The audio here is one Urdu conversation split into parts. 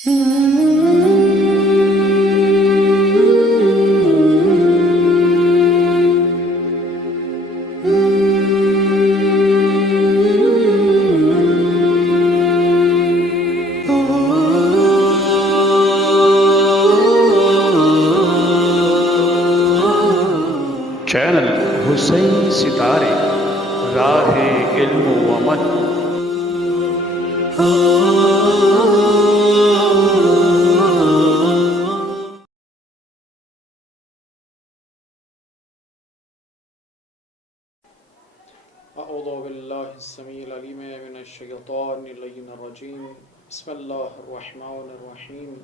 چینل حسین ستارے راہ علم و عمل۔ اعوذ باللہ السمیع العلیم من الشیطان اللعین الرجیم، بسم اللہ الرحمن الرحیم،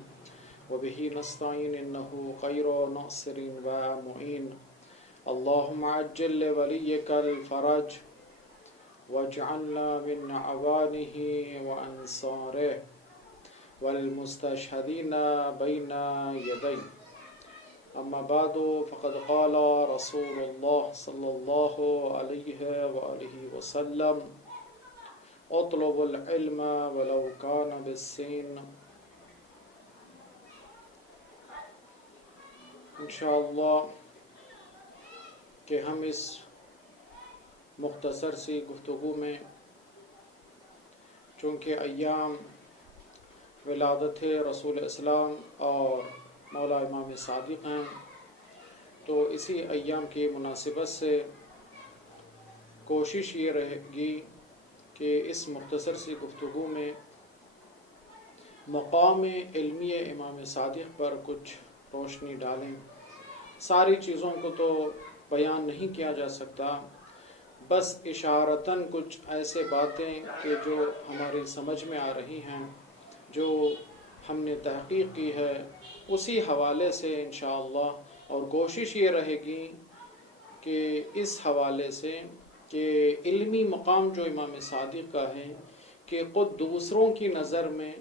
وبہ نستعین انہ خیر ناصر و معین، اللہم عجل لولیک الفرج واجعلنا من اعوانہ وانصارہ والمستشہدین بین یدیہ۔ اما بعد فقد قال رسول اللہ صلی اللہ علیہ وآلہ وسلم اطلب العلم ولو کان بالسین۔ انشاءاللہ کہ ہم اس مختصر سی گفتگو میں، چونکہ ایام ولادت رسول اسلام اور مولا امام صادق ہیں، تو اسی ایام کی مناسبت سے کوشش یہ رہے گی کہ اس مختصر سی گفتگو میں مقام علمی امام صادق پر کچھ روشنی ڈالیں۔ ساری چیزوں کو تو بیان نہیں کیا جا سکتا، بس اشارتاً کچھ ایسے باتیں کہ جو ہماری سمجھ میں آ رہی ہیں، جو ہم نے تحقیق کی ہے، اسی حوالے سے انشاءاللہ، اور کوشش یہ رہے گی کہ اس حوالے سے کہ علمی مقام جو امام صادق کا ہے کہ خود دوسروں کی نظر میں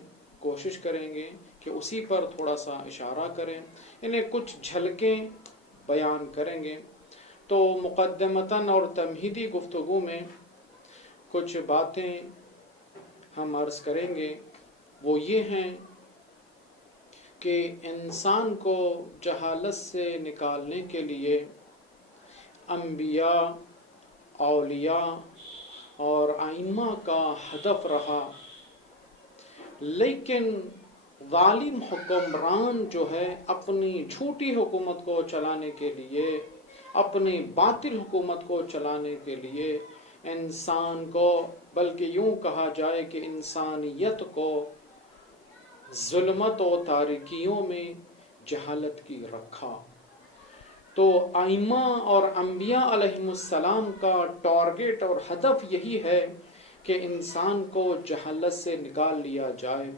کوشش کریں گے کہ اسی پر تھوڑا سا اشارہ کریں، انہیں کچھ جھلکیں بیان کریں گے۔ تو مقدمتاً اور تمہیدی گفتگو میں کچھ باتیں ہم عرض کریں گے، وہ یہ ہیں کہ انسان کو جہالت سے نکالنے کے لیے انبیاء، اولیاء اور ائمہ کا ہدف رہا، لیکن ظالم حکمران جو ہے اپنی جھوٹی حکومت کو چلانے کے لیے، اپنی باطل حکومت کو چلانے کے لیے انسان کو، بلکہ یوں کہا جائے کہ انسانیت کو ظلمت و تاریکیوں میں جہالت کی رکھا۔ تو ائمہ اور انبیاء علیہم السلام کا ٹارگٹ اور ہدف یہی ہے کہ انسان کو جہالت سے نکال لیا جائے۔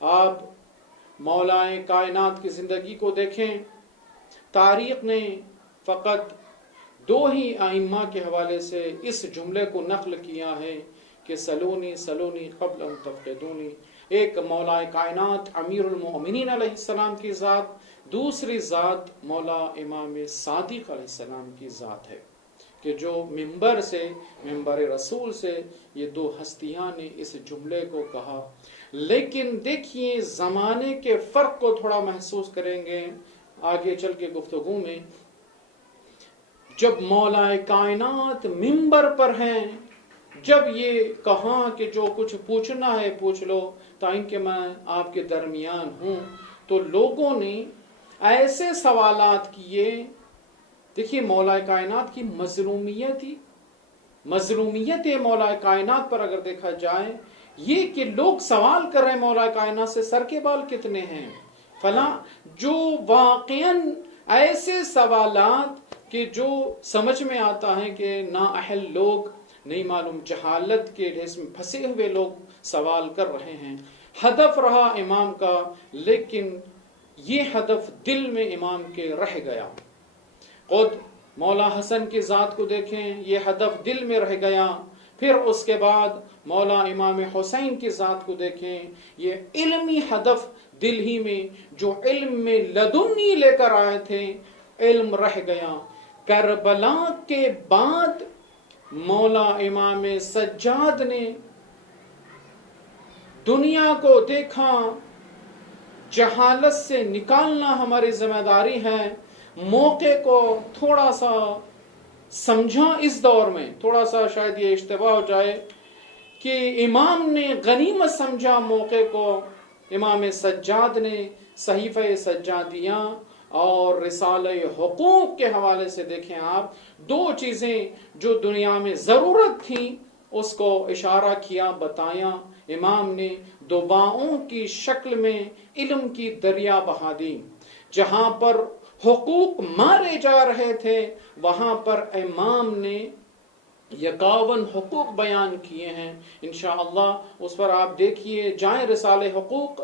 آپ مولا کائنات کی زندگی کو دیکھیں، تاریخ نے فقط دو ہی ائمہ کے حوالے سے اس جملے کو نقل کیا ہے کہ سلونی سلونی قبل ان تفقدونی۔ ایک مولا کائنات امیر المؤمنین علیہ السلام کی ذات، دوسری ذات مولا امام صادق علیہ السلام کی ذات ہے، کہ جو منبر سے، منبر رسول سے یہ دو ہستیاں نے اس جملے کو کہا۔ لیکن دیکھیے زمانے کے فرق کو تھوڑا محسوس کریں گے آگے چل کے گفتگو میں۔ جب مولا کائنات منبر پر ہیں، جب یہ کہا کہ جو کچھ پوچھنا ہے پوچھ لو تاکہ کہ میں آپ کے درمیان ہوں، تو لوگوں نے ایسے سوالات کیے۔ دیکھیے مولا کائنات کی مظلومیت مولا کائنات پر اگر دیکھا جائے، یہ کہ لوگ سوال کر رہے ہیں مولا کائنات سے سر کے بال کتنے ہیں فلاں، جو واقعاً ایسے سوالات کہ جو سمجھ میں آتا ہے کہ نااہل لوگ، نہیں معلوم جہالت کے ڈھیس میں پھنسے ہوئے لوگ سوال کر رہے ہیں۔ ہدف رہا امام کا، لیکن یہ ہدف دل میں امام کے رہ گیا۔ خود مولا حسن کی ذات کو دیکھیں، یہ ہدف دل میں رہ گیا۔ پھر اس کے بعد مولا امام حسین کی ذات کو دیکھیں، یہ علمی ہدف دل ہی میں، جو علم میں لدنی لے کر آئے تھے، علم رہ گیا۔ کربلا کے بعد مولا امام سجاد نے دنیا کو دیکھا جہالت سے نکالنا ہماری ذمہ داری ہے. موقع کو تھوڑا سا سمجھا اس دور میں، تھوڑا سا شاید یہ اشتباہ ہو جائے کہ امام نے غنیمت سمجھا موقع کو. امام سجاد نے صحیفہ سجادیہ اور رسالہ حقوق کے حوالے سے دیکھیں آپ، دو چیزیں جو دنیا میں ضرورت تھیں اس کو اشارہ کیا، بتایا. امام نے دباؤں کی شکل میں علم کی دریا بہا دی. جہاں پر حقوق مارے جا رہے تھے وہاں پر امام نے 51 حقوق بیان کیے ہیں. انشاءاللہ اس پر آپ دیکھیے، جائیں رسالہ حقوق،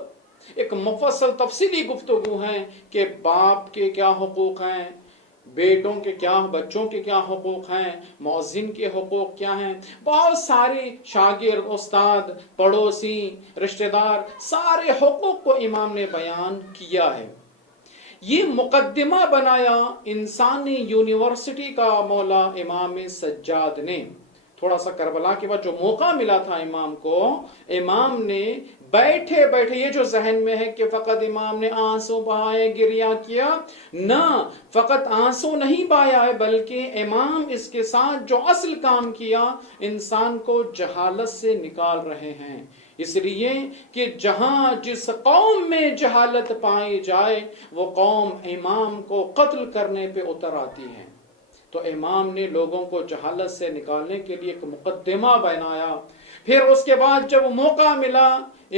ایک مفصل تفصیلی گفتگو ہے کہ باپ کے کیا حقوق ہیں، بیٹوں کے کیا، بچوں کے کیا حقوق ہیں، مؤذن کے حقوق کیا ہیں، بہت سارے شاگرد، استاد، پڑوسی، رشتہ دار، سارے حقوق کو امام نے بیان کیا ہے. یہ مقدمہ بنایا انسانی یونیورسٹی کا مولا امام سجاد نے. تھوڑا سا کربلا کے بعد جو موقع ملا تھا امام کو، امام نے بیٹھے بیٹھے، یہ جو ذہن میں ہے کہ فقط امام نے آنسو بہائے، گریہ کیا، نہ، فقط آنسو نہیں بہایا ہے، بلکہ امام اس کے ساتھ جو اصل کام کیا، انسان کو جہالت سے نکال رہے ہیں. اس لیے کہ جہاں جس قوم میں جہالت پائی جائے وہ قوم امام کو قتل کرنے پہ اتر آتی ہے. تو امام نے لوگوں کو جہالت سے نکالنے کے لیے ایک مقدمہ بنایا. پھر اس کے بعد جب موقع ملا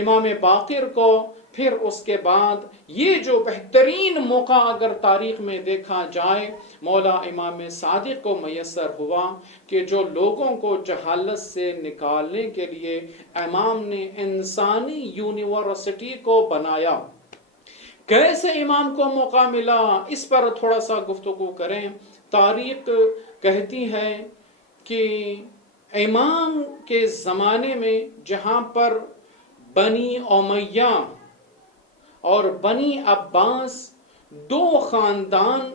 امام باقر کو، پھر اس کے بعد یہ جو بہترین موقع اگر تاریخ میں دیکھا جائے مولا امام صادق کو میسر ہوا کہ جو لوگوں کو جہالت سے نکالنے کے لیے امام نے انسانی یونیورسٹی کو بنایا. کیسے امام کو موقع ملا، اس پر تھوڑا سا گفتگو کریں. تاریخ کہتی ہے کہ امام کے زمانے میں جہاں پر بنی امیہ اور بنی عباس دو خاندان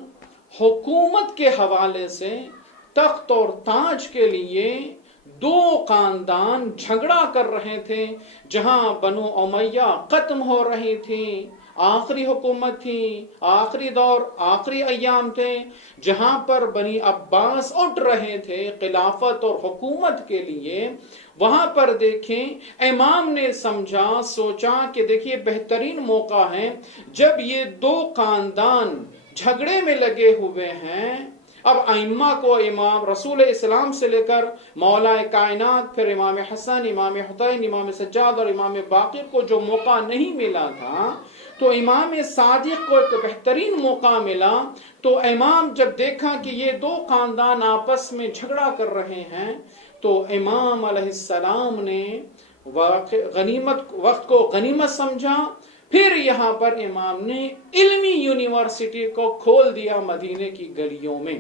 حکومت کے حوالے سے تخت اور تاج کے لیے دو خاندان جھگڑا کر رہے تھے. جہاں بنو امیہ ختم ہو رہی تھی، آخری حکومت تھی، آخری دور، آخری ایام تھے، جہاں پر بنی عباس اٹھ رہے تھے خلافت اور حکومت کے لیے، وہاں پر دیکھیں امام نے سمجھا، سوچا کہ دیکھیے بہترین موقع ہے جب یہ دو خاندان جھگڑے میں لگے ہوئے ہیں. اب ائمہ کو، امام رسول اسلام سے لے کر مولا کائنات، پھر امام حسن، امام حسین، امام سجاد اور امام باقر کو جو موقع نہیں ملا تھا تو امام صادق کو ایک بہترین موقع ملا. تو امام جب دیکھا کہ یہ دو خاندان آپس میں جھگڑا کر رہے ہیں تو امام علیہ السلام نے وقت کو غنیمت سمجھا. پھر یہاں پر امام نے علمی یونیورسٹی کو کھول دیا مدینے کی گلیوں میں.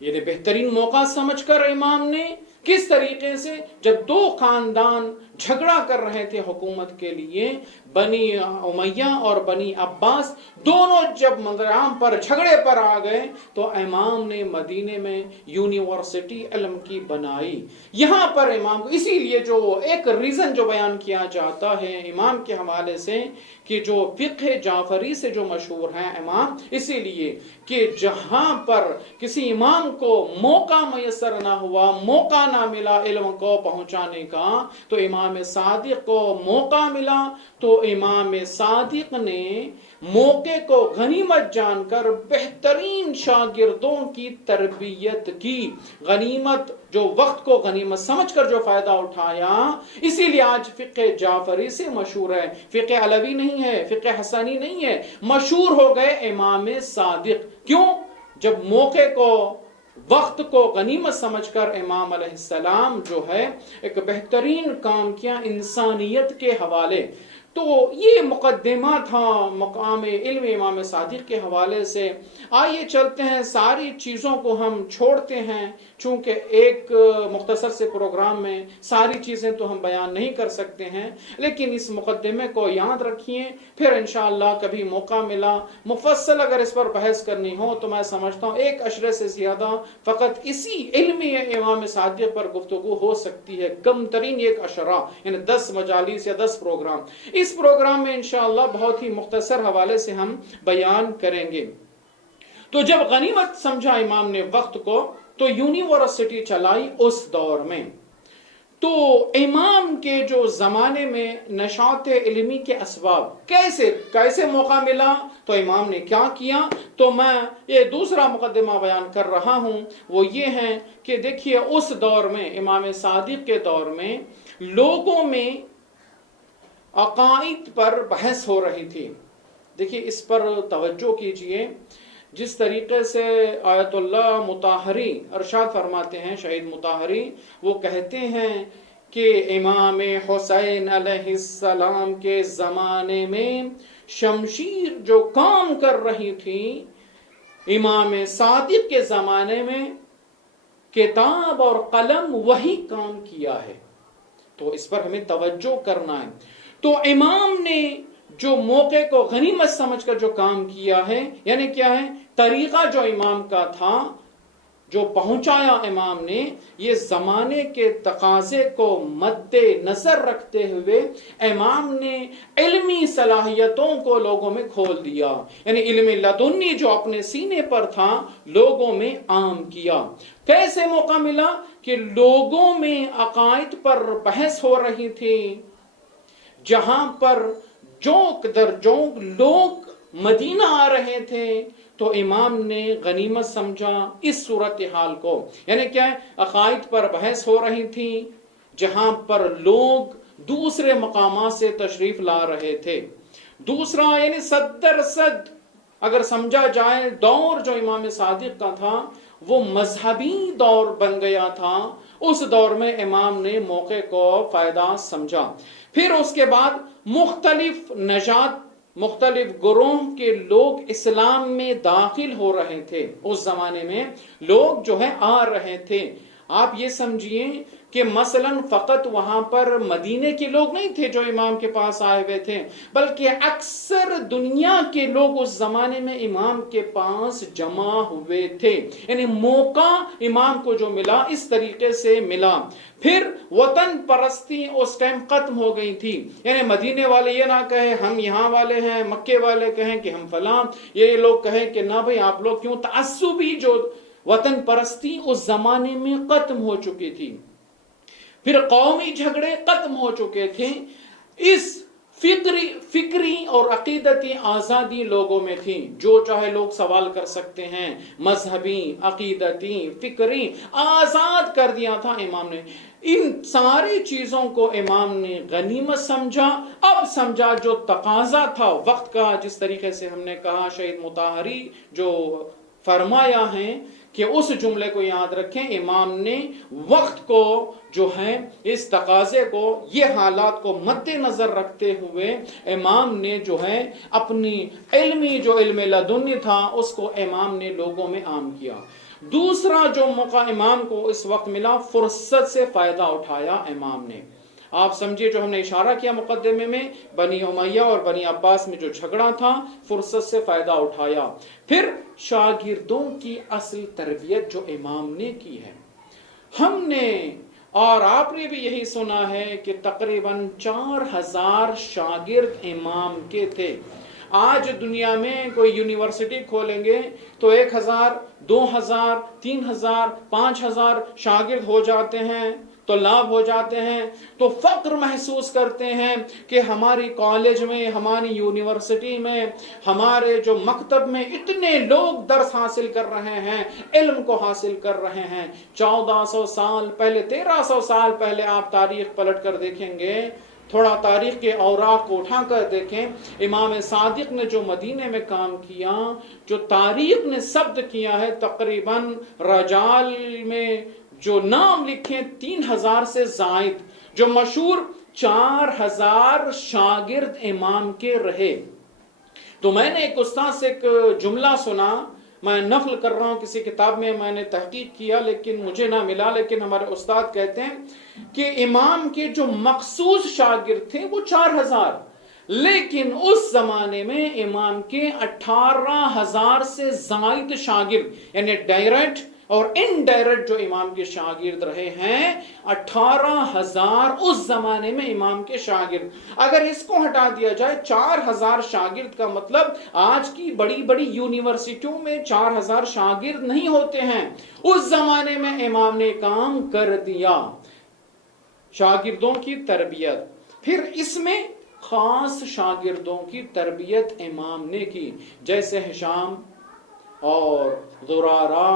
یہ بہترین موقع سمجھ کر امام نے کس طریقے سے، جب دو خاندان جھگڑا کر رہے تھے حکومت کے لیے، بنی امیہ اور بنی عباس دونوں جب مقام پر جھگڑے پر آ گئے تو امام نے مدینے میں یونیورسٹی علم کی بنائی. یہاں پر امام کو اسی لیے جو ایک ریزن جو بیان کیا جاتا ہے امام کے حوالے سے کہ جو فقہ جعفری سے جو مشہور ہیں امام، اسی لیے کہ جہاں پر کسی امام کو موقع میسر نہ ہوا، موقع نہ ملا علم کو پہنچانے کا، تو امام صادق کو موقع ملا. تو امام صادق نے موقع کو غنیمت جان کر بہترین شاگردوں کی تربیت کی. غنیمت جو وقت کو غنیمت سمجھ کر جو فائدہ اٹھایا، اسی لیے آج فقہ جعفری سے مشہور ہے، فقہ علوی نہیں ہے، فقہ حسنی نہیں ہے، مشہور ہو گئے امام صادق. کیوں؟ جب موقع کو، وقت کو غنیمت سمجھ کر امام علیہ السلام جو ہے ایک بہترین کام کیا انسانیت کے حوالے. تو یہ مقدمہ تھا مقام علم امام صادق کے حوالے سے. آئیے چلتے ہیں، ساری چیزوں کو ہم چھوڑتے ہیں چونکہ ایک مختصر سے پروگرام میں ساری چیزیں تو ہم بیان نہیں کر سکتے ہیں، لیکن اس مقدمے کو یاد رکھیے. پھر انشاءاللہ کبھی موقع ملا مفصل اگر اس پر بحث کرنی ہو تو میں سمجھتا ہوں ایک اشرے سے زیادہ فقط اسی علمی امام صادق پر گفتگو ہو سکتی ہے. کم ترین ایک اشرہ، یعنی 10 مجالس یا 10 پروگرام. اس پروگرام میں انشاءاللہ بہت ہی مختصر حوالے سے ہم بیان کریں گے۔ تو جب غنیمت سمجھا امام نے وقت کو تو یونیورسٹی چلائی اس دور میں۔ تو امام کے جو زمانے میں نشاط علمی کے اسباب کیسے موقع ملا، تو امام نے کیا کیا، تو میں یہ دوسرا مقدمہ بیان کر رہا ہوں، وہ یہ ہے کہ دیکھیے اس دور میں، امام صادق کے دور میں لوگوں میں عقائد پر بحث ہو رہی تھی۔ دیکھیے اس پر توجہ کیجئے، جس طریقے سے آیت اللہ مطہری ارشاد فرماتے ہیں، شہید مطہری، وہ کہتے ہیں کہ امام حسین علیہ السلام کے زمانے میں شمشیر جو کام کر رہی تھی، امام صادق کے زمانے میں کتاب اور قلم وہی کام کیا ہے۔ تو اس پر ہمیں توجہ کرنا ہے۔ تو امام نے جو موقع کو غنیمت سمجھ کر جو کام کیا ہے، یعنی کیا ہے، طریقہ جو امام کا تھا، جو پہنچایا امام نے، یہ زمانے کے تقاضے کو مد نظر رکھتے ہوئے امام نے علمی صلاحیتوں کو لوگوں میں کھول دیا، یعنی علم لدنی جو اپنے سینے پر تھا لوگوں میں عام کیا۔ کیسے موقع ملا کہ لوگوں میں عقائد پر بحث ہو رہی تھی، جہاں پر جوک در جوک لوگ مدینہ آ رہے تھے، تو امام نے غنیمت سمجھا اس صورتحال کو، یعنی کیا ہے، عقائد پر بحث ہو رہی تھی جہاں پر لوگ دوسرے مقامات سے تشریف لا رہے تھے۔ دوسرا یعنی 70% اگر سمجھا جائے دور جو امام صادق کا تھا وہ مذہبی دور بن گیا تھا، اس دور میں امام نے موقع کو فائدہ سمجھا۔ پھر اس کے بعد مختلف نژاد، مختلف گروہ کے لوگ اسلام میں داخل ہو رہے تھے، اس زمانے میں لوگ جو ہے آ رہے تھے۔ آپ یہ سمجھیے کہ مثلا فقط وہاں پر مدینے کے لوگ نہیں تھے جو امام کے پاس آئے ہوئے تھے، بلکہ اکثر دنیا کے لوگ اس زمانے میں امام کے پاس جمع ہوئے تھے، یعنی موقع امام کو جو ملا اس طریقے سے ملا۔ پھر وطن پرستی اس ٹائم ختم ہو گئی تھی، یعنی مدینے والے یہ نہ کہیں ہم یہاں والے ہیں، مکے والے کہیں کہ ہم فلاں، یہ لوگ کہیں کہ نہ بھئی آپ لوگ کیوں، تعصبی جو وطن پرستی اس زمانے میں ختم ہو چکی تھی۔ پھر قومی جھگڑے ختم ہو چکے تھے، اس فکری اور عقیدتی آزادی لوگوں میں تھی، جو چاہے لوگ سوال کر سکتے ہیں، مذہبی، عقیدتی، فکری آزاد کر دیا تھا امام نے۔ ان ساری چیزوں کو امام نے غنیمت سمجھا۔ اب سمجھا جو تقاضا تھا وقت کا، جس طریقے سے ہم نے کہا شہید مطہری جو فرمایا ہے کہ اس جملے کو یاد رکھیں، امام نے وقت کو جو ہے اس تقاضے کو، یہ حالات کو مد نظر رکھتے ہوئے امام نے جو ہے اپنی علمی جو علم لدنی تھا اس کو امام نے لوگوں میں عام کیا۔ دوسرا جو موقع امام کو اس وقت ملا، فرصت سے فائدہ اٹھایا امام نے۔ آپ سمجھے جو ہم نے اشارہ کیا مقدمے میں، بنی امیہ اور بنی عباس میں جو جھگڑا تھا، فرصت سے فائدہ اٹھایا۔ پھر شاگردوں کی اصل تربیت جو امام نے کی ہے، ہم نے اور آپ نے بھی یہی سنا ہے کہ تقریباً 4000 شاگرد امام کے تھے۔ آج دنیا میں کوئی یونیورسٹی کھولیں گے تو 1000 2000 3000 5000 شاگرد ہو جاتے ہیں، طلاب ہو جاتے ہیں، تو فخر محسوس کرتے ہیں کہ ہماری کالج میں، ہماری یونیورسٹی میں، ہمارے جو مکتب میں اتنے لوگ درس حاصل کر رہے ہیں، علم کو حاصل کر رہے ہیں۔ 1400 سال پہلے، 1300 سال پہلے آپ تاریخ پلٹ کر دیکھیں گے، تھوڑا تاریخ کے اوراق کو اٹھا کر دیکھیں، امام صادق نے جو مدینے میں کام کیا، جو تاریخ نے ثبت کیا ہے، تقریباً رجال میں جو نام لکھیں 3000 سے زائد، جو مشہور 4000 شاگرد امام کے رہے۔ تو میں نے ایک استاد سے ایک جملہ سنا، میں نقل کر رہا ہوں، کسی کتاب میں نے تحقیق کیا لیکن مجھے نہ ملا، لیکن ہمارے استاد کہتے ہیں کہ امام کے جو مخصوص شاگرد تھے وہ 4000، لیکن اس زمانے میں امام کے 18000 سے زائد شاگرد، یعنی ڈائریکٹ اور انڈائریکٹ جو امام کے شاگرد رہے ہیں 18,000 اس زمانے میں امام کے شاگرد. اگر اس کو ہٹا دیا جائے 4,000 شاگرد کا مطلب آج کی بڑی بڑی یونیورسٹیوں میں 4,000 شاگرد نہیں ہوتے ہیں. اس زمانے میں امام نے کام کر دیا شاگردوں کی تربیت. پھر اس میں خاص شاگردوں کی تربیت امام نے کی، جیسے ہشام اور زرارہ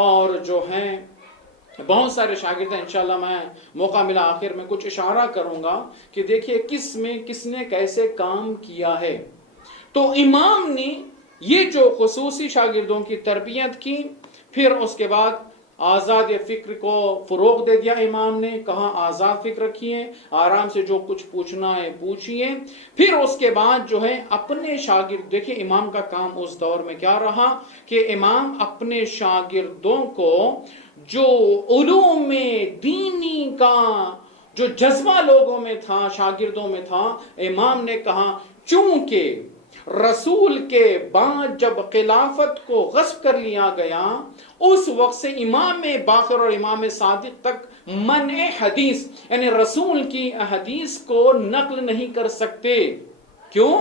اور جو ہیں بہت سارے شاگرد ہیں. انشاءاللہ میں موقع ملا آخر میں کچھ اشارہ کروں گا کہ دیکھیے کس نے کیسے کام کیا ہے. تو امام نے یہ جو خصوصی شاگردوں کی تربیت کی، پھر اس کے بعد آزاد فکر کو فروغ دے دیا. امام نے کہا آزاد فکر رکھیے، آرام سے جو کچھ پوچھنا ہے پوچھئے. پھر اس کے بعد جو ہے اپنے شاگرد، دیکھیں امام کا کام اس دور میں کیا رہا کہ امام اپنے شاگردوں کو جو علوم دینی کا جو جذبہ لوگوں میں تھا، شاگردوں میں تھا، امام نے کہا چونکہ رسول کے بعد جب خلافت کو غصب کر لیا گیا اس وقت سے امام باقر اور امام صادق تک منع حدیث، یعنی رسول کی حدیث کو نقل نہیں کر سکتے. کیوں؟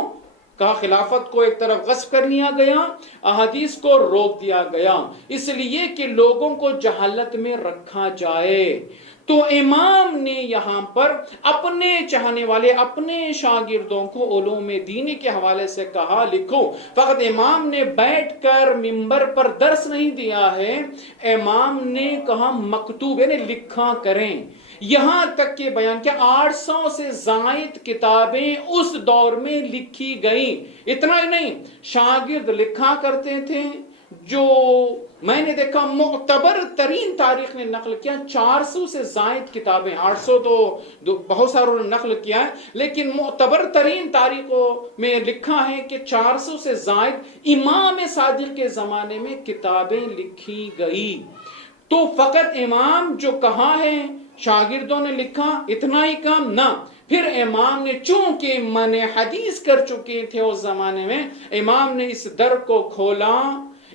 کہا خلافت کو ایک طرف غصب کر لیا گیا، احادیث کو روک دیا گیا، اس لیے کہ لوگوں کو جہالت میں رکھا جائے. تو امام نے یہاں پر اپنے چاہنے والے اپنے شاگردوں کو علوم دینی کے حوالے سے کہا لکھو. فقط امام نے بیٹھ کر منبر پر درس نہیں دیا ہے، امام نے کہا مکتوب یعنی لکھا کریں. یہاں تک کہ بیان کیا 800 سے زائد کتابیں اس دور میں لکھی گئیں. اتنا ہی نہیں، شاگرد لکھا کرتے تھے. جو میں نے دیکھا معتبر ترین تاریخ نے نقل کیا 400 سے زائد کتابیں. 800 تو بہت ساروں نے نقل کیا ہے، لیکن معتبر ترین تاریخوں میں لکھا ہے کہ 400 سے زائد امام صادق کے زمانے میں کتابیں لکھی گئی. تو فقط امام جو کہا ہے شاگردوں نے لکھا، اتنا ہی کام نہ. پھر امام نے چونکہ منع حدیث کر چکے تھے اس زمانے میں، امام نے اس در کو کھولا،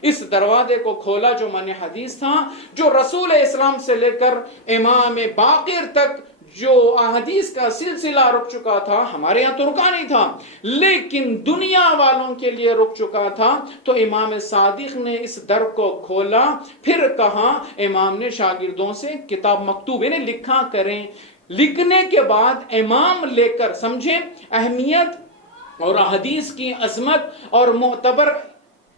اس دروازے کو کھولا جو منع حدیث تھا، جو رسول اسلام سے لے کر امام باقر تک جو احادیث کا سلسلہ رک چکا تھا. ہمارے یہاں تو رکا نہیں تھا لیکن دنیا والوں کے لیے رک چکا تھا. تو امام صادق نے اس در کو کھولا. پھر کہا امام نے شاگردوں سے کتاب مکتوب یعنی لکھا کریں. لکھنے کے بعد امام لے کر سمجھیں اہمیت اور احادیث کی عظمت اور معتبر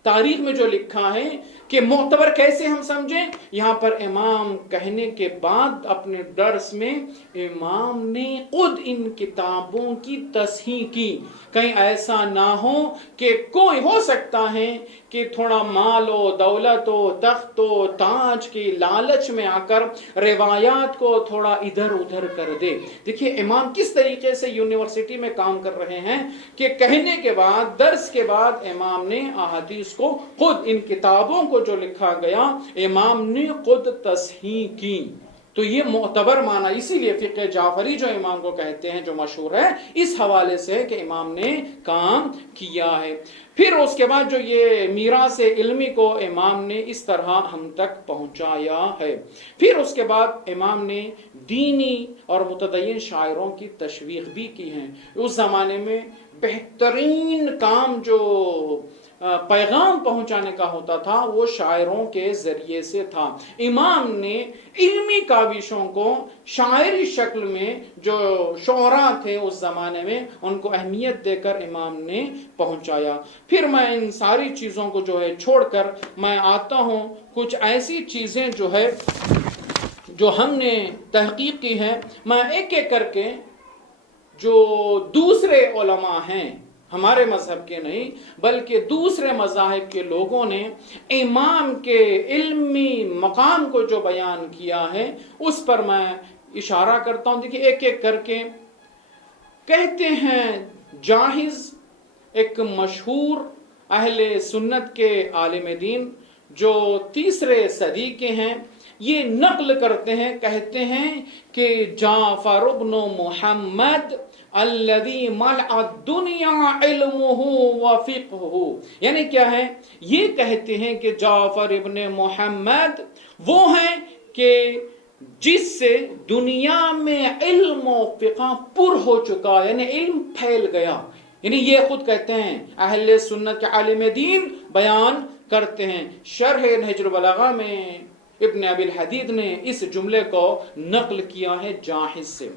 تاریخ میں جو لکھا ہے کہ معتبر کیسے ہم سمجھیں. یہاں پر امام کہنے کے بعد اپنے درس میں امام نے خود ان کتابوں کی تصحیح کی. کہیں ایسا نہ ہو کہ کوئی ہو سکتا ہے کہ تھوڑا مال و دولت و تخت و تاج کی لالچ میں آ کر روایات کو تھوڑا ادھر ادھر کر دے. دیکھیے امام کس طریقے سے یونیورسٹی میں کام کر رہے ہیں کہ کہنے کے بعد درس کے بعد امام نے احادیث کو خود ان کتابوں کو جو لکھا گیا امام نے خود تصحیح کی. تو یہ معتبر معنی اسی لیے فقہ جعفری جو امام کو کہتے ہیں جو مشہور ہے اس حوالے سے کہ امام نے کام کیا ہے. پھر اس کے بعد جو یہ میراث علمی کو امام نے اس طرح ہم تک پہنچایا ہے. پھر اس کے بعد امام نے دینی اور متدین شاعروں کی تشویق بھی کی ہے. اس زمانے میں بہترین کام جو پیغام پہنچانے کا ہوتا تھا وہ شاعروں کے ذریعے سے تھا. امام نے علمی کاوشوں کو شاعری شکل میں جو شعراء تھے اس زمانے میں ان کو اہمیت دے کر امام نے پہنچایا. پھر میں ان ساری چیزوں کو جو ہے چھوڑ کر میں آتا ہوں کچھ ایسی چیزیں جو ہے جو ہم نے تحقیق کی ہے. میں ایک ایک کر کے جو دوسرے علماء ہیں ہمارے مذہب کے نہیں بلکہ دوسرے مذاہب کے لوگوں نے امام کے علمی مقام کو جو بیان کیا ہے اس پر میں اشارہ کرتا ہوں. دیکھیے ایک ایک کر کے کہتے ہیں جاحظ ایک مشہور اہل سنت کے عالم دین جو 3 صدی کے ہیں، یہ نقل کرتے ہیں، کہتے ہیں کہ جعفر بن محمد الذی ملأ الدنیا علمہ وفقہ، یعنی کیا ہے؟ یہ کہتے ہیں کہ جعفر ابن محمد وہ ہیں کہ جس سے دنیا میں علم و فقہ پر ہو چکا، یعنی علم پھیل گیا. یعنی یہ خود کہتے ہیں، اہل سنت کے عالم دین بیان کرتے ہیں. شرح نہج البلاغہ میں ابن ابی الحدید نے اس جملے کو نقل کیا ہے جاحظ سے.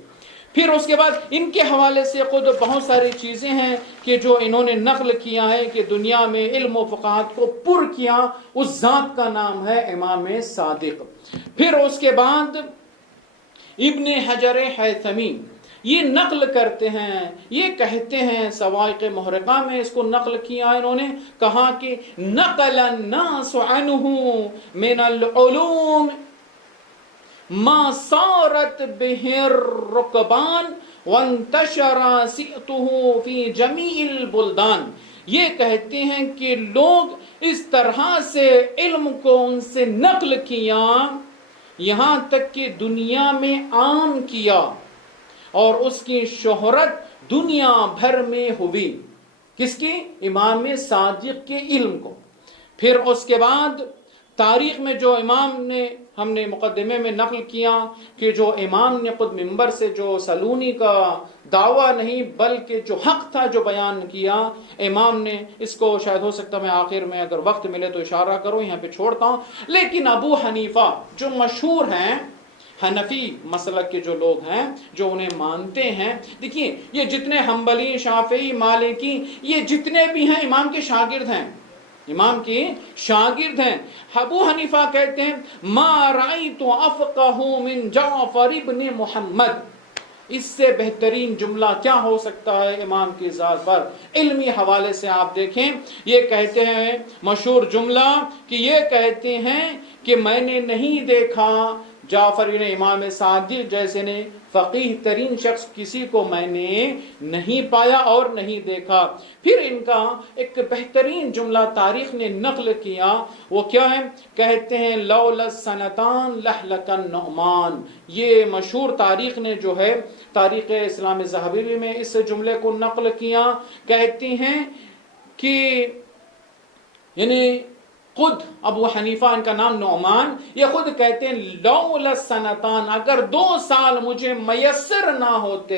پھر اس کے بعد ان کے حوالے سے خود بہت ساری چیزیں ہیں کہ جو انہوں نے نقل کیا ہے کہ دنیا میں علم و فقاہت کو پر کیا، اس ذات کا نام ہے امام صادق. پھر اس کے بعد ابن حجر حیثمی یہ نقل کرتے ہیں، یہ کہتے ہیں، سوائق محرقہ میں اس کو نقل کیا، انہوں نے کہا کہ نقل الناس عنہ من العلوم ما صارت به الرکبان وانتشر سئته فی جمیع البلدان. یہ کہتے ہیں کہ لوگ اس طرح سے علم کو ان سے نقل کیا یہاں تک کہ دنیا میں عام کیا اور اس کی شہرت دنیا بھر میں ہوئی. کس کی؟ امام صادق کے علم کو. پھر اس کے بعد تاریخ میں جو امام نے، ہم نے مقدمے میں نقل کیا کہ جو امام نے خود منبر سے جو سلونی کا دعویٰ نہیں بلکہ جو حق تھا جو بیان کیا، امام نے اس کو شاید ہو سکتا میں آخر میں اگر وقت ملے تو اشارہ کروں، یہاں پہ چھوڑتا ہوں. لیکن ابو حنیفہ جو مشہور ہیں، حنفی مسلک کے جو لوگ ہیں جو انہیں مانتے ہیں، دیکھیے یہ جتنے حنبلی، شافعی، مالکی، یہ جتنے بھی ہیں امام کے شاگرد ہیں، امام کی شاگرد ہیں. ابو حنیفہ کہتے ہیں ما رأیت افقہ من جعفر ابن محمد. اس سے بہترین جملہ کیا ہو سکتا ہے امام کی ذات پر؟ علمی حوالے سے آپ دیکھیں، یہ کہتے ہیں مشہور جملہ کہ یہ کہتے ہیں کہ میں نے نہیں دیکھا جعفر ابن امام صادق جیسے نے فقیہ ترین شخص کسی کو میں نے نہیں پایا اور نہیں دیکھا. پھر ان کا ایک بہترین جملہ تاریخ نے نقل کیا، وہ کیا ہے؟ کہتے ہیں لولا السنتان لہلک النعمان. یہ مشہور تاریخ نے جو ہے تاریخ اسلام ذہبی میں اس جملے کو نقل کیا. کہتے ہیں کہ یعنی خود ابو حنیفہ، ان کا نام نعمان، یہ خود کہتے ہیں لولا السنتان، اگر 2 سال مجھے میسر نہ ہوتے،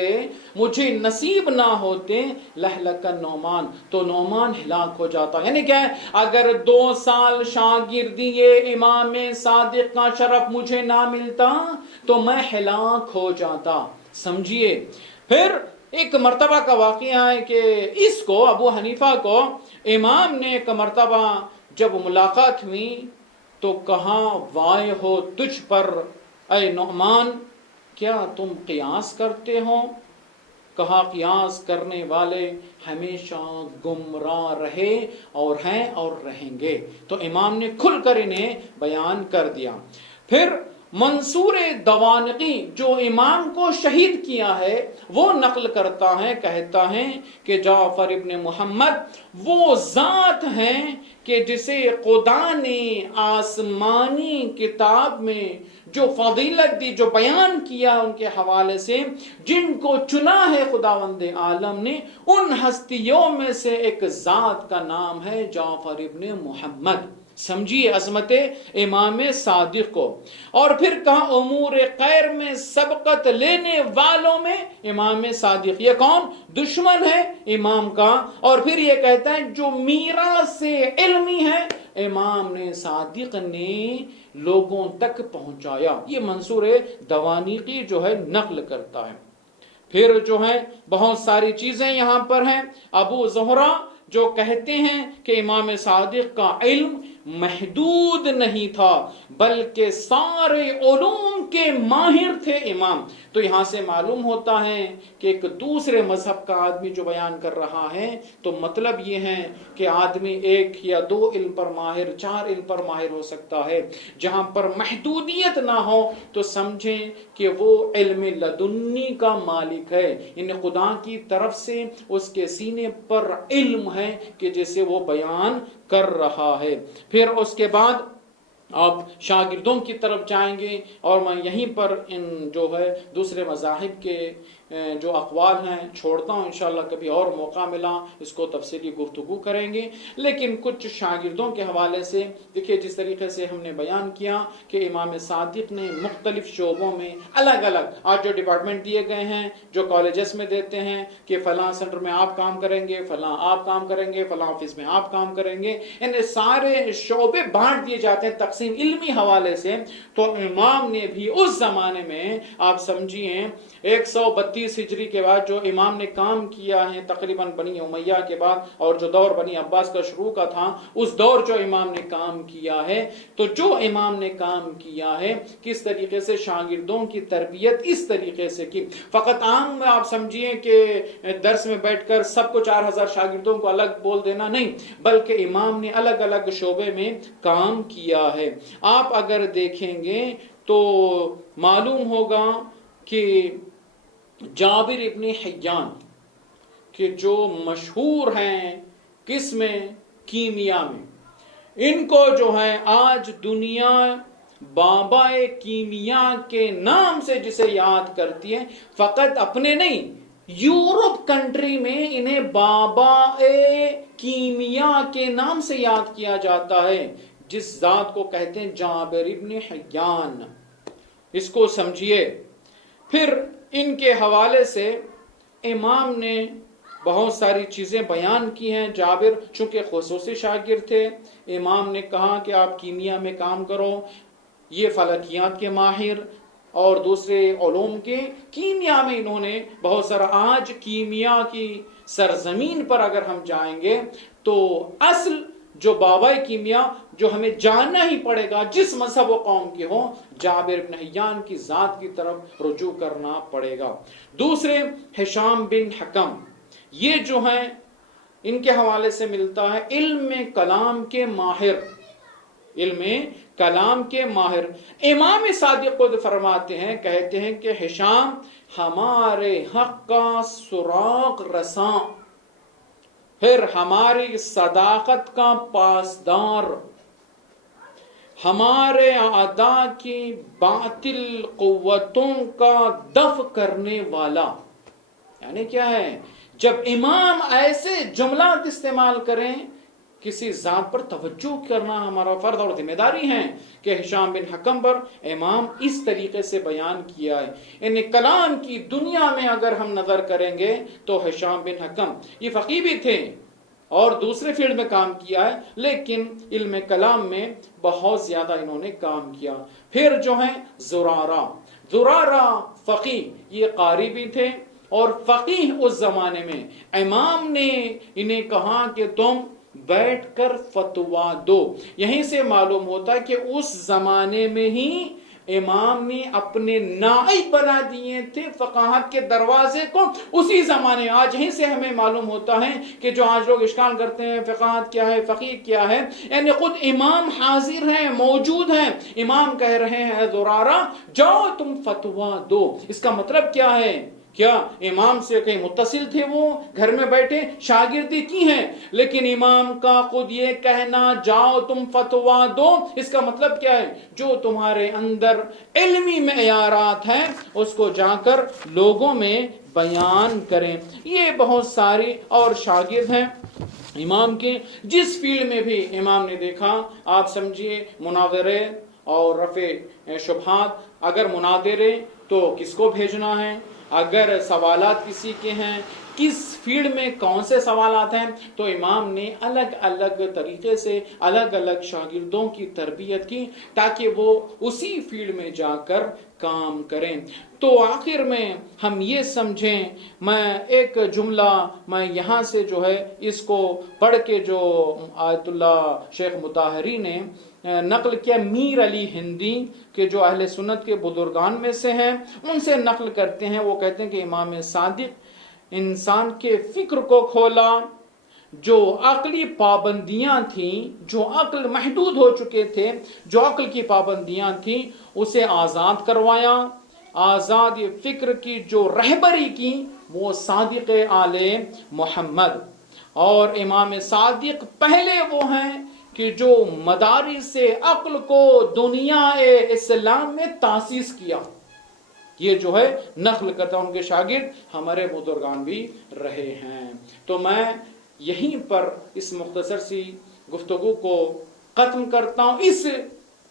مجھے نصیب نہ ہوتے، لہلک النعمان، تو نعمان ہلاک ہو جاتا. یعنی کیا ہے؟ اگر 2 سال شاگردی امام صادق کا شرف مجھے نہ ملتا تو میں ہلاک ہو جاتا. سمجھیے. پھر ایک مرتبہ کا واقعہ ہے کہ اس کو ابو حنیفہ کو امام نے ایک مرتبہ جب ملاقات ہوئی تو کہا وائے ہو تجھ پر اے نعمان، کیا تم قیاس کرتے ہو؟ کہا قیاس کرنے والے ہمیشہ گمراہ رہے اور ہیں اور رہیں گے. تو امام نے کھل کر انہیں بیان کر دیا. پھر منصور دوانقی جو امام کو شہید کیا ہے وہ نقل کرتا ہے، کہتا ہے کہ جعفر ابن محمد وہ ذات ہیں کہ جسے خدا نے آسمانی کتاب میں جو فضیلت دی، جو بیان کیا ان کے حوالے سے، جن کو چنا ہے خداوند عالم نے، ان ہستیوں میں سے ایک ذات کا نام ہے جعفر ابن محمد. سمجھیے عظمت امام صادق کو. اور پھر کہا امور خیر میں سبقت لینے والوں میں امام صادق. یہ کون؟ دشمن ہے امام کا. اور پھر یہ کہتا ہے جو میراث سے علمی ہے امام نے صادق نے لوگوں تک پہنچایا. یہ منصور دوانیقی جو ہے نقل کرتا ہے. پھر جو ہے بہت ساری چیزیں یہاں پر ہیں. ابو زہرہ جو کہتے ہیں کہ امام صادق کا علم محدود نہیں تھا بلکہ سارے علوم کے ماہر تھے امام. تو یہاں سے معلوم ہوتا ہے کہ ایک دوسرے مذہب کا آدمی جو بیان کر رہا ہے تو مطلب یہ ہے کہ آدمی 1 یا 2 علم پر ماہر، 4 علم پر ماہر ہو سکتا ہے. جہاں پر محدودیت نہ ہو تو سمجھیں کہ وہ علم لدنی کا مالک ہے، یعنی خدا کی طرف سے اس کے سینے پر علم ہے کہ جسے وہ بیان کر رہا ہے. پھر اس کے بعد آپ شاگردوں کی طرف جائیں گے اور میں یہیں پر ان جو ہے دوسرے مذاہب کے جو اقوال ہیں چھوڑتا ہوں، انشاءاللہ کبھی اور موقع ملا اس کو تفصیلی گفتگو کریں گے۔ لیکن کچھ شاگردوں کے حوالے سے دیکھیے، جس طریقے سے ہم نے بیان کیا کہ امام صادق نے مختلف شعبوں میں الگ الگ آج جو ڈپارٹمنٹ دیے گئے ہیں، جو کالجز میں دیتے ہیں کہ فلاں سینٹر میں آپ کام کریں گے، فلاں آپ کام کریں گے، فلاں آفس میں آپ کام کریں گے، ان سارے شعبے بانٹ دیے جاتے ہیں تقسیم علمی حوالے سے۔ تو امام نے بھی اس زمانے میں آپ سمجھیے 132 ہجری کے بعد جو امام نے کام کیا ہے تقریباً بنی امیہ کے بعد، اور جو دور بنی عباس کا شروع کا تھا، اس دور جو امام نے کام کیا ہے، تو جو امام نے کام کیا ہے کس طریقے سے شاگردوں کی تربیت اس طریقے سے کی۔ فقط عام میں آپ سمجھیے کہ درس میں بیٹھ کر سب کو 4000 شاگردوں کو الگ بول دینا نہیں، بلکہ امام نے الگ الگ شعبے میں کام کیا ہے۔ آپ اگر دیکھیں گے تو معلوم ہوگا کہ جابر ابن حیان کہ جو مشہور ہیں کس میں؟ کیمیا میں۔ ان کو جو ہے آج دنیا بابا کیمیا کے نام سے جسے یاد کرتی ہے، فقط اپنے نہیں، یورپ کنٹری میں انہیں بابا کیمیا کے نام سے یاد کیا جاتا ہے، جس ذات کو کہتے ہیں جابر ابن حیان۔ اس کو سمجھیے۔ پھر ان کے حوالے سے امام نے بہت ساری چیزیں بیان کی ہیں۔ جابر چونکہ خصوصی شاگرد تھے، امام نے کہا کہ آپ کیمیا میں کام کرو، یہ فلکیات کے ماہر اور دوسرے علوم کے، کیمیا میں انہوں نے بہت سارا۔ آج کیمیا کی سرزمین پر اگر ہم جائیں گے تو اصل جو بابا کیمیا جو ہمیں جاننا ہی پڑے گا، جس مذہب و قوم کے ہو، جابر بن حیان کی ذات کی طرف رجوع کرنا پڑے گا۔ دوسرے ہشام بن حکم، یہ جو ہیں ان کے حوالے سے ملتا ہے علم کلام کے ماہر، علم کلام کے ماہر۔ امام صادق خود فرماتے ہیں، کہتے ہیں کہ ہشام ہمارے حق کا سراغ رساں، پھر ہماری صداقت کا پاسدار، ہمارے اعداء کی باطل قوتوں کا دفع کرنے والا۔ یعنی کیا ہے؟ جب امام ایسے جملات استعمال کریں، کسی ذات پر توجہ کرنا ہمارا فرض اور ذمہ داری ہے کہ ہشام بن حکم پر امام اس طریقے سے بیان کیا ہے۔ ان کلام کی دنیا میں اگر ہم نظر کریں گے تو ہشام بن حکم یہ فقیہ بھی تھے اور دوسرے فیلڈ میں کام کیا ہے، لیکن علم کلام میں بہت زیادہ انہوں نے کام کیا۔ پھر جو ہیں زرارہ فقیہ، یہ قاری بھی تھے اور فقیہ اس زمانے میں۔ امام نے انہیں کہا کہ تم بیٹھ کر فتوا دو۔ یہیں سے معلوم ہوتا ہے کہ اس زمانے میں ہی امام نے اپنے نائب بنا دیے تھے فقاہت کے دروازے کو اسی زمانے۔ آج یہیں سے ہمیں معلوم ہوتا ہے کہ جو آج لوگ اشکال کرتے ہیں فقاہت کیا ہے، فقیہ کیا ہے، یعنی خود امام حاضر ہیں، موجود ہیں، امام کہہ رہے ہیں زرارہ جاؤ تم فتوا دو۔ اس کا مطلب کیا ہے؟ کیا امام سے کہیں متصل تھے، وہ گھر میں بیٹھے شاگردی کی ہیں، لیکن امام کا خود یہ کہنا جاؤ تم فتوا دو، اس کا مطلب کیا ہے؟ جو تمہارے اندر علمی معیارات ہیں اس کو جا کر لوگوں میں بیان کریں۔ یہ بہت ساری اور شاگرد ہیں امام کے، جس فیلڈ میں بھی امام نے دیکھا، آپ سمجھیے مناظرے اور رفع شبہات۔ اگر مناظرے تو کس کو بھیجنا ہے، اگر سوالات کسی کے ہیں، کس فیلڈ میں کون سے سوالات ہیں، تو امام نے الگ الگ طریقے سے الگ الگ شاگردوں کی تربیت کی تاکہ وہ اسی فیلڈ میں جا کر کام کریں۔ تو آخر میں ہم یہ سمجھیں، میں ایک جملہ میں یہاں سے جو ہے اس کو پڑھ کے جو آیت اللہ شیخ مطہری نے نقل کیا، میر علی ہندی کہ جو اہل سنت کے بزرگان میں سے ہیں، ان سے نقل کرتے ہیں۔ وہ کہتے ہیں کہ امام صادق انسان کے فکر کو کھولا، جو عقلی پابندیاں تھیں، جو عقل محدود ہو چکے تھے، جو عقل کی پابندیاں تھیں، اسے آزاد کروایا۔ آزاد فکر کی جو رہبری کی وہ صادق آل محمد، اور امام صادق پہلے وہ ہیں کہ جو مدارس عقل کو دنیا اسلام میں تاسیس کیا۔ یہ جو ہے نقل کرتا ان کے شاگرد ہمارے بزرگان بھی رہے ہیں. تو میں یہیں پر اس مختصر سی گفتگو کو ختم کرتا ہوں اس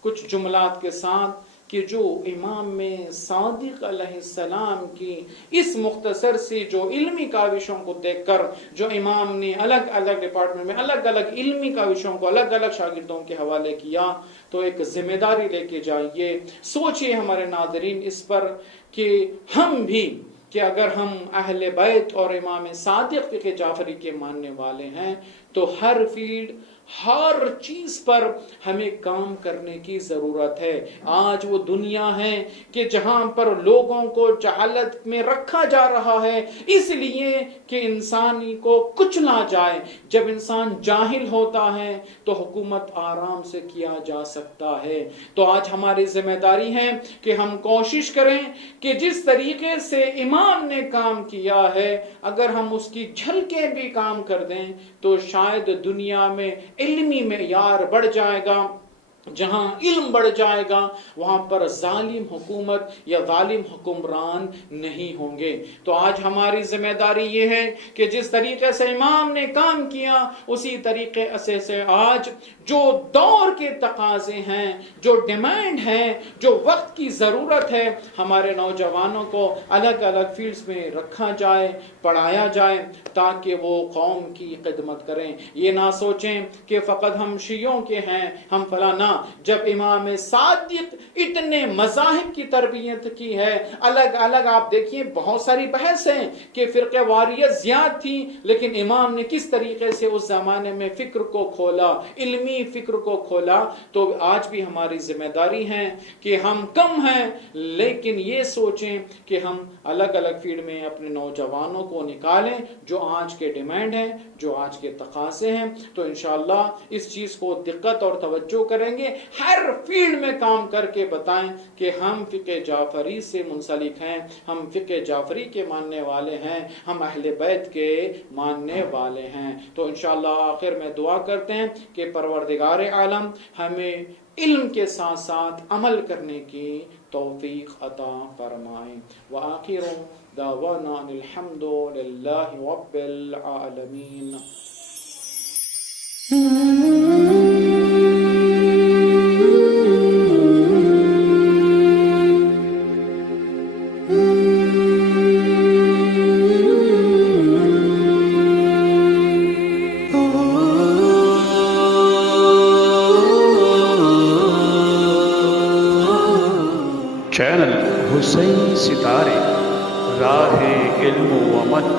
کچھ جملات کے ساتھ کہ جو امام میں صادق علیہ السلام کی اس مختصر سی جو علمی کاوشوں کو دیکھ کر جو امام نے الگ الگ ڈپارٹمنٹ میں الگ الگ علمی کاوشوں کو الگ الگ شاگردوں کے حوالے کیا تو ایک ذمہ داری لے کے جائیے. سوچئے ہمارے ناظرین اس پر کہ ہم بھی کہ اگر ہم اہل بیت اور امام صادق فقہ جعفری کے ماننے والے ہیں تو ہر فیلڈ ہر چیز پر ہمیں کام کرنے کی ضرورت ہے. آج وہ دنیا ہے کہ جہاں پر لوگوں کو جہالت میں رکھا جا رہا ہے اس لیے کہ انسانی کو کچلا جائے. جب انسان جاہل ہوتا ہے تو حکومت آرام سے کیا جا سکتا ہے. تو آج ہماری ذمہ داری ہے کہ ہم کوشش کریں کہ جس طریقے سے امام نے کام کیا ہے اگر ہم اس کی جھلکیں بھی کام کر دیں تو شاید دنیا میں علمی معیار بڑھ جائے گا. جہاں علم بڑھ جائے گا وہاں پر ظالم حکومت یا ظالم حکمران نہیں ہوں گے. تو آج ہماری ذمہ داری یہ ہے کہ جس طریقے سے امام نے کام کیا اسی طریقے سے آج جو دور کے تقاضے ہیں جو ڈیمانڈ ہیں جو وقت کی ضرورت ہے ہمارے نوجوانوں کو الگ الگ فیلڈز میں رکھا جائے پڑھایا جائے تاکہ وہ قوم کی خدمت کریں. یہ نہ سوچیں کہ فقط ہم شیعوں کے ہیں ہم فلانا. جب امام صادق اتنے مذاہب کی تربیت کی ہے الگ الگ آپ دیکھیے بہت ساری بحث ہیں کہ فرقہ واریت زیادہ تھی لیکن امام نے کس طریقے سے اس زمانے میں فکر کو کھولا علمی فکر کو کھولا. تو آج بھی ہماری ذمہ داری ہے کہ ہم کم ہیں لیکن یہ سوچیں کہ ہم الگ الگ فیلڈ میں اپنے نوجوانوں کو نکالیں جو آج کے ڈیمانڈ ہیں جو آج کے تقاضے ہیں. تو انشاءاللہ اس چیز کو دقت اور توجہ کریں گے ہر فیلڈ میں کام کر کے بتائیں کہ ہم فقہ جعفری سے منسلک ہیں ہم فقہ جعفری کے ماننے والے ہیں ہم اہل بیت کے ماننے والے ہیں. تو انشاءاللہ آخر میں دعا کرتے ہیں کہ پروردگار عالم ہمیں علم کے ساتھ ساتھ عمل کرنے کی توفیق عطا فرمائیں. وآخر دعوانا الحمد للہ رب العالمین. چینل حسین ستارے راہ علم و عمل.